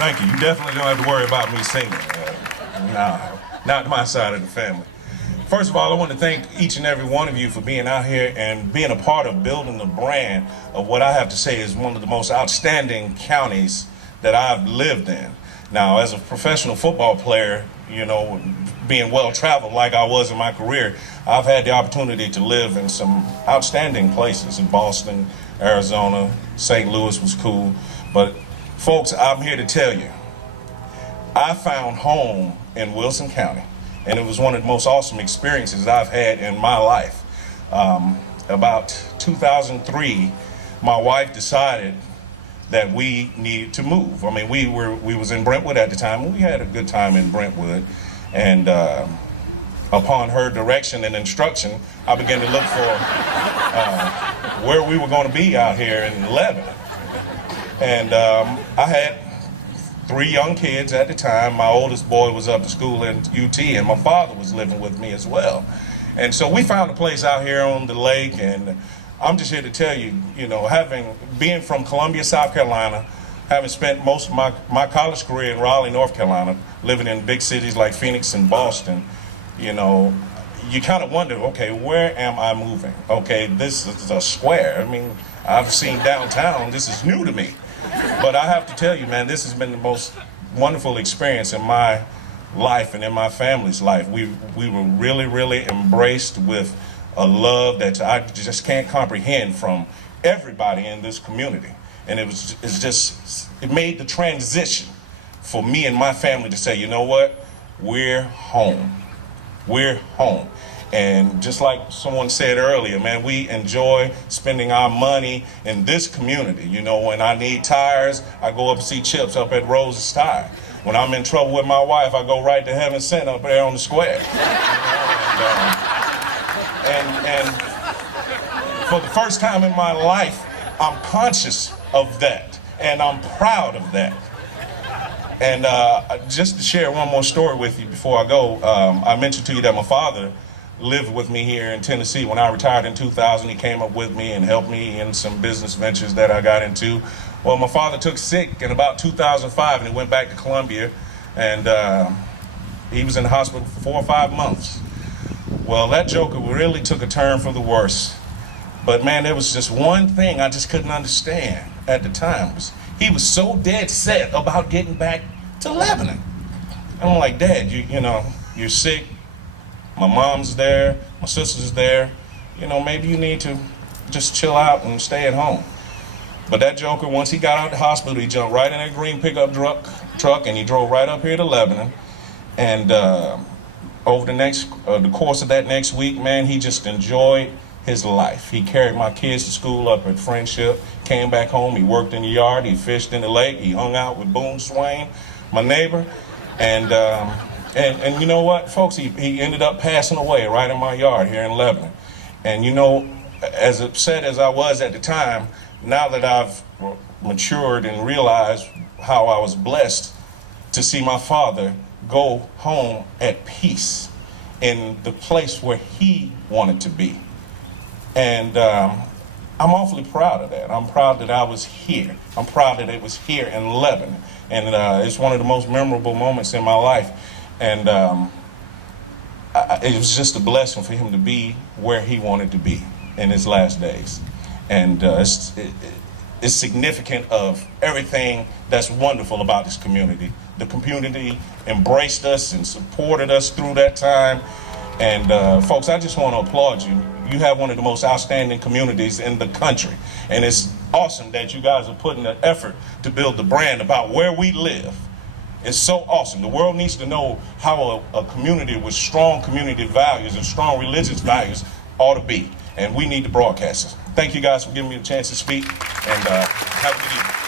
Thank you. You definitely don't have to worry about me singing. No, not my side of the family. First of all, I want to thank each and every one of you for being out here and being a part of building the brand of what I have to say is one of the most outstanding counties that I've lived in. Now, as a professional football player, you know, being well-traveled like I was in my career, I've had the opportunity to live in some outstanding places in Boston, Arizona. St. Louis was cool. But folks, I'm here to tell you, I found home in Wilson County, and it was one of the most awesome experiences I've had in my life. About 2003, my wife decided that we needed to move. I mean, we was in Brentwood at the time, and we had a good time in Brentwood. And upon her direction and instruction, I began to look for where we were going to be out here in Lebanon. And I had 3 young kids at the time. My oldest boy was up to school in UT, and my father was living with me as well. And so we found a place out here on the lake, and I'm just here to tell you, you know, being from Columbia, South Carolina, having spent most of my college career in Raleigh, North Carolina, living in big cities like Phoenix and Boston, you know, you kind of wonder, okay, where am I moving? Okay, this is a square. I mean, I've seen downtown. This is new to me. But I have to tell you, man, this has been the most wonderful experience in my life and in my family's life. We were really, really embraced with a love that I just can't comprehend from everybody in this community. And it made the transition for me and my family to say, you know what, we're home. We're home. And just like someone said earlier, man, we enjoy spending our money in this community. You know, when I need tires, I go up and see Chips up at Rose's Tire. When I'm in trouble with my wife, I go right to Heaven Sent up there on the square. And for the first time in my life, I'm conscious of that, and I'm proud of that. And just to share one more story with you before I go, I mentioned to you that my father lived with me here in Tennessee. When I retired in 2000, he came up with me and helped me in some business ventures that I got into. Well, my father took sick in about 2005, and he went back to Columbia, and he was in the hospital for 4 or 5 months. Well, that joker really took a turn for the worse. But man, there was just one thing I just couldn't understand at the time. He was so dead set about getting back to Lebanon. And I'm like, Dad, you know, you're sick. My mom's there, my sister's there. You know, maybe you need to just chill out and stay at home. But that joker, once he got out of the hospital, he jumped right in that green pickup truck and he drove right up here to Lebanon. And over the course of that next week, man, he just enjoyed his life. He carried my kids to school up at Friendship, came back home, he worked in the yard, he fished in the lake, he hung out with Boone Swain, my neighbor, and you know what, folks, he ended up passing away right in my yard here in Lebanon. And you know, as upset as I was at the time, now that I've matured and realized how I was blessed to see my father go home at peace in the place where he wanted to be. And I'm awfully proud of that. I'm proud that I was here. I'm proud that it was here in Lebanon. And it's one of the most memorable moments in my life. And it was just a blessing for him to be where he wanted to be in his last days. And it's significant of everything that's wonderful about this community. The community embraced us and supported us through that time. And folks, I just want to applaud you. You have one of the most outstanding communities in the country. And it's awesome that you guys are putting the effort to build the brand about where we live. It's so awesome. The world needs to know how a community with strong community values and strong religious values ought to be. And we need to broadcast it. Thank you guys for giving me a chance to speak, and have a good evening.